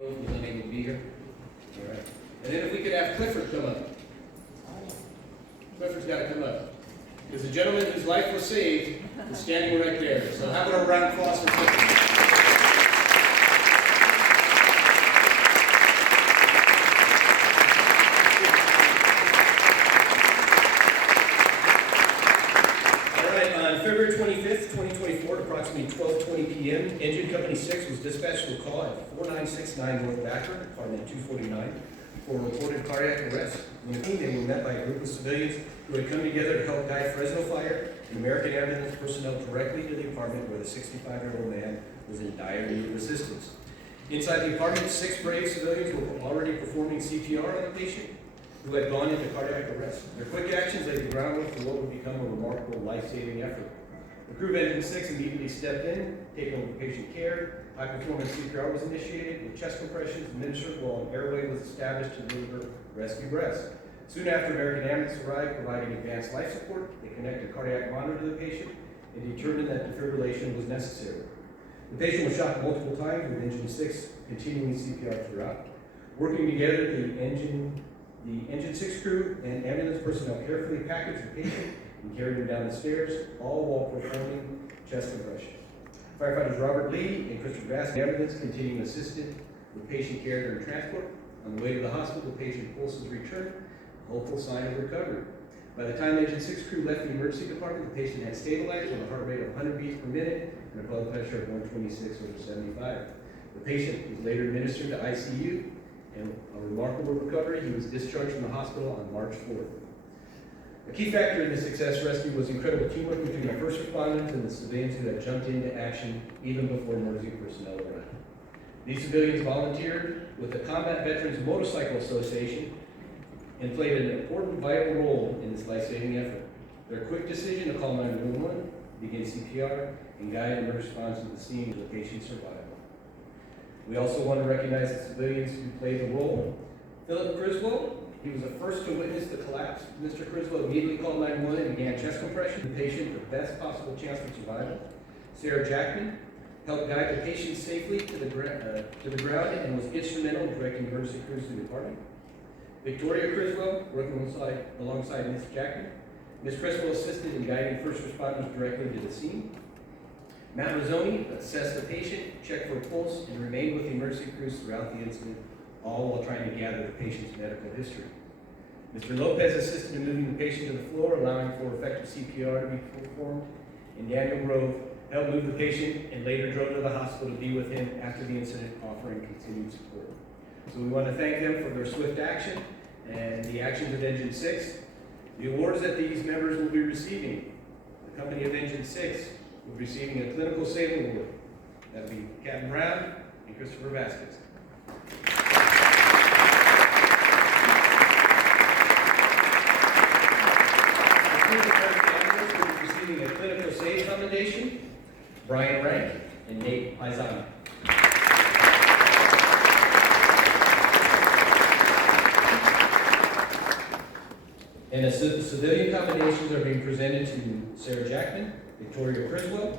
Was unable to be here. All right. And then if we could have Clifford come up. Clifford's got to come up. Because the gentleman whose life was saved is standing right there. So how about a round of applause for Clifford? February 25th, 2024, at approximately 12:20 p.m., Engine Company 6 was dispatched to a call at 4969 North Backer, apartment 249, for a reported cardiac arrest. When they were met by a group of civilians who had come together to help guide Fresno Fire and American ambulance personnel directly to the apartment where the 65-year-old man was in dire need of assistance. Inside the apartment, 6 brave civilians were already performing CPR on the patient who had gone into cardiac arrest. Their quick actions laid the groundwork for what would become a remarkable life-saving effort. The crew of Engine 6 immediately stepped in, taking over patient care. High-performance CPR was initiated with chest compressions administered while an airway was established to deliver rescue breaths. Soon after, American Ambulance arrived, providing advanced life support. They connected a cardiac monitor to the patient and determined that defibrillation was necessary. The patient was shocked multiple times, with Engine 6 continuing CPR throughout. Working together, the Engine 6 crew and ambulance personnel carefully packaged the patient and carried him down the stairs, all while performing chest compression. Firefighters Robert Lee and Christopher Bass, the ambulance, continuing assisted with patient care during transport. On the way to the hospital, the patient pulses returned, a hopeful sign of recovery. By the time the Engine 6 crew left the emergency department, the patient had stabilized with a heart rate of 100 beats per minute and a blood pressure of 126/75. The patient was later administered to ICU, and a remarkable recovery. He was discharged from the hospital on March 4th. A key factor in the success rescue was incredible teamwork between the first responders and the civilians who had jumped into action even before emergency personnel arrived. These civilians volunteered with the Combat Veterans Motorcycle Association and played an important vital role in this life-saving effort. Their quick decision to call 911, begin CPR, and guide emergency response to the scene of the patient's survival. We also want to recognize the civilians who played the role. Philip Criswell, he was the first to witness the collapse. Mr. Criswell immediately called 911 and began chest compression to the patient, the best possible chance for survival. Sarah Jackman helped guide the patient safely to the ground and was instrumental in directing emergency crews to the apartment. Victoria Criswell, working alongside Ms. Jackman. Ms. Criswell assisted in guiding first responders directly to the scene. Matt Rizzoni assessed the patient, checked for a pulse, and remained with the emergency crews throughout the incident, all while trying to gather the patient's medical history. Mr. Lopez assisted in moving the patient to the floor, allowing for effective CPR to be performed, and Daniel Grove helped move the patient and later drove to the hospital to be with him after the incident, offering continued support. So we want to thank them for their swift action and the actions of Engine 6. The awards that these members will be receiving: the company of Engine 6 will be receiving a Clinical Saving Award. That will be Captain Brown and Christopher Vasquez. The will be receiving a Clinical Save Commendation, Brian Rank and Nate Paisano. And the civilian commendations are being presented to Sarah Jackman, Victoria Criswell.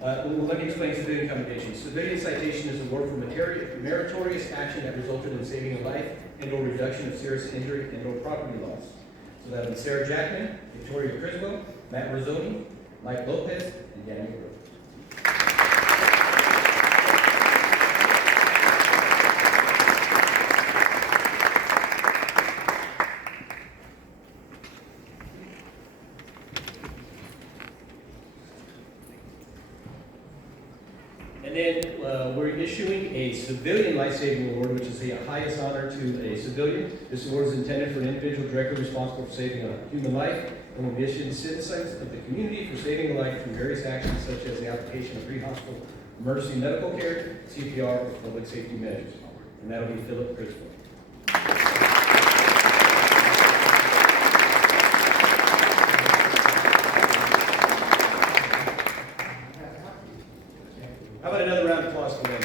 Let me explain civilian commendation. Civilian citation is an award for meritorious action that resulted in saving a life and/or reduction of serious injury and/or property loss. So that would be Sarah Jackman, Victoria Criswell, Matt Rizzoni, Mike Lopez, and Daniel Grove. And then we're issuing a Civilian Life-Saving Award, which is the highest honor to a civilian. This award is intended for an individual directly responsible for saving a human life and will be issued to citizens of the community for saving a life through various actions such as the application of pre-hospital emergency medical care, CPR, or public safety measures. And that'll be Philip Criswell. How about another round of applause for them?